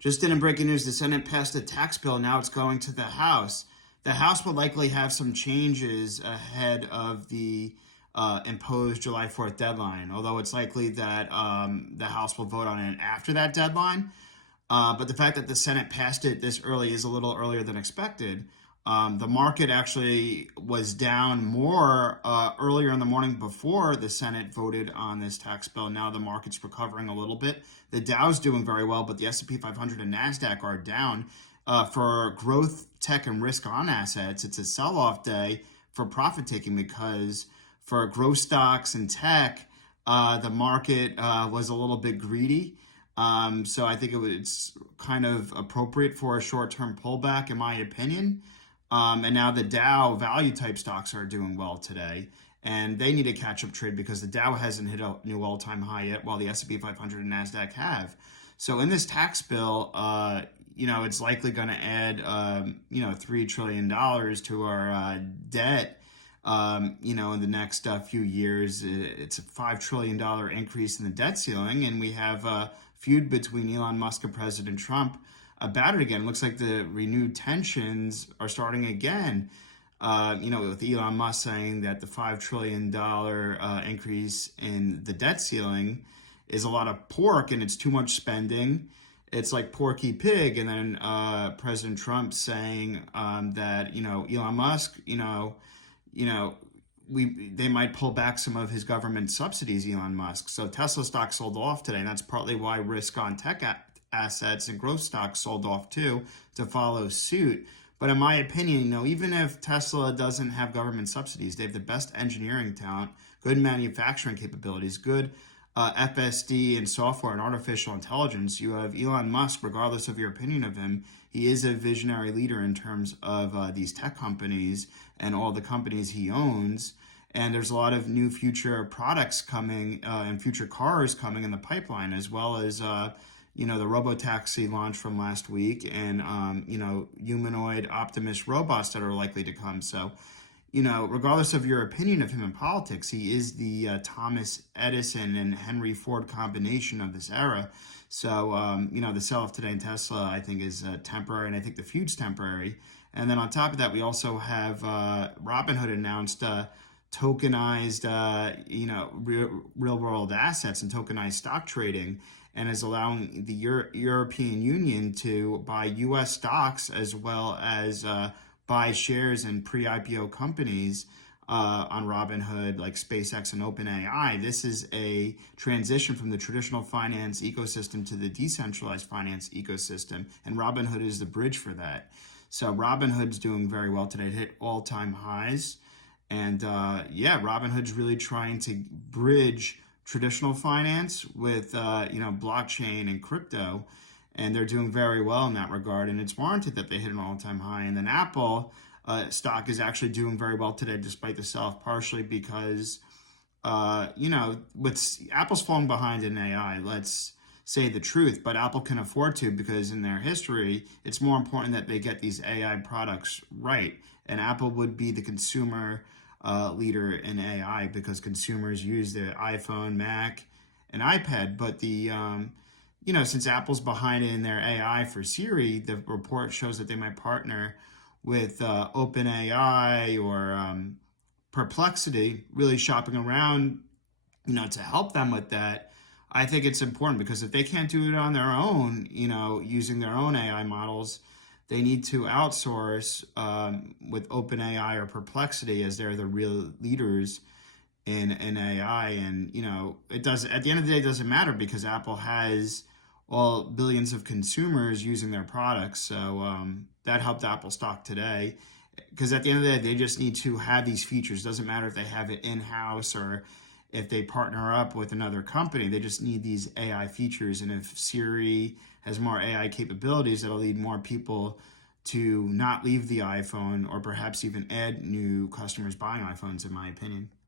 Just in breaking news, the Senate passed a tax bill. Now it's going to the House. The House will likely have some changes ahead of the imposed July 4th deadline, although it's likely that the House will vote on it after that deadline. But the fact that the Senate passed it this early is a little earlier than expected. The market actually was down more earlier in the morning before the Senate voted on this tax bill. Now the market's recovering a little bit. The Dow's doing very well, but the S&P 500 and NASDAQ are down. For growth, tech, and risk-on assets, it's a sell-off day for profit-taking because for growth stocks and tech, the market was a little bit greedy. So I think it's kind of appropriate for a short-term pullback, in my opinion. And now the Dow value type stocks are doing well today, and they need a catch-up trade because the Dow hasn't hit a new all-time high yet, while the S&P 500 and NASDAQ have. So in this tax bill, it's likely going to add, $3 trillion to our debt. In the next few years. It's a $5 trillion increase in the debt ceiling, and we have a feud between Elon Musk and President Trump about it again. It looks like the renewed tensions are starting again. With Elon Musk saying that the $5 trillion increase in the debt ceiling is a lot of pork and it's too much spending. It's like Porky Pig. And then President Trump saying that, Elon Musk, they might pull back some of his government subsidies, Elon Musk. So Tesla stock sold off today, and that's partly why risk on tech assets and growth stocks sold off too, to follow suit. But in my opinion, even if Tesla doesn't have government subsidies, they have the best engineering talent, good manufacturing capabilities, good FSD and software and artificial intelligence. You have Elon Musk, regardless of your opinion of him, he is a visionary leader in terms of these tech companies and all the companies he owns. And there's a lot of new future products coming and future cars coming in the pipeline, as well as the robo-taxi launch from last week and, humanoid Optimus robots that are likely to come. So, regardless of your opinion of him in politics, he is the Thomas Edison and Henry Ford combination of this era. So, the sell-off today in Tesla, I think, is temporary, and I think the feud's temporary. And then on top of that, we also have Robinhood announced tokenized, real-world assets and tokenized stock trading, and is allowing the European Union to buy U.S. stocks as well as buy shares in pre-IPO companies on Robinhood, like SpaceX and OpenAI. This is a transition from the traditional finance ecosystem to the decentralized finance ecosystem, and Robinhood is the bridge for that. So Robinhood's doing very well today. It hit all-time highs. And Robinhood's really trying to bridge traditional finance with, blockchain and crypto. And they're doing very well in that regard. And it's warranted that they hit an all-time high. And then Apple stock is actually doing very well today, despite the sell-off, partially because, with Apple's falling behind in AI, let's say the truth, but Apple can afford to because in their history, it's more important that they get these AI products right. And Apple would be the consumer leader in AI because consumers use their iPhone, Mac, and iPad. But since Apple's behind in their AI for Siri, the report shows that they might partner with OpenAI or Perplexity, really shopping around, to help them with that. I think it's important because if they can't do it on their own, using their own AI models, they need to outsource with OpenAI or Perplexity, as they're the real leaders in AI. And, it does, at the end of the day, it doesn't matter because Apple has all billions of consumers using their products. So that helped Apple stock today. Because at the end of the day, they just need to have these features. It doesn't matter if they have it in-house or if they partner up with another company. They just need these AI features. And if Siri has more AI capabilities, that'll lead more people to not leave the iPhone or perhaps even add new customers buying iPhones, in my opinion.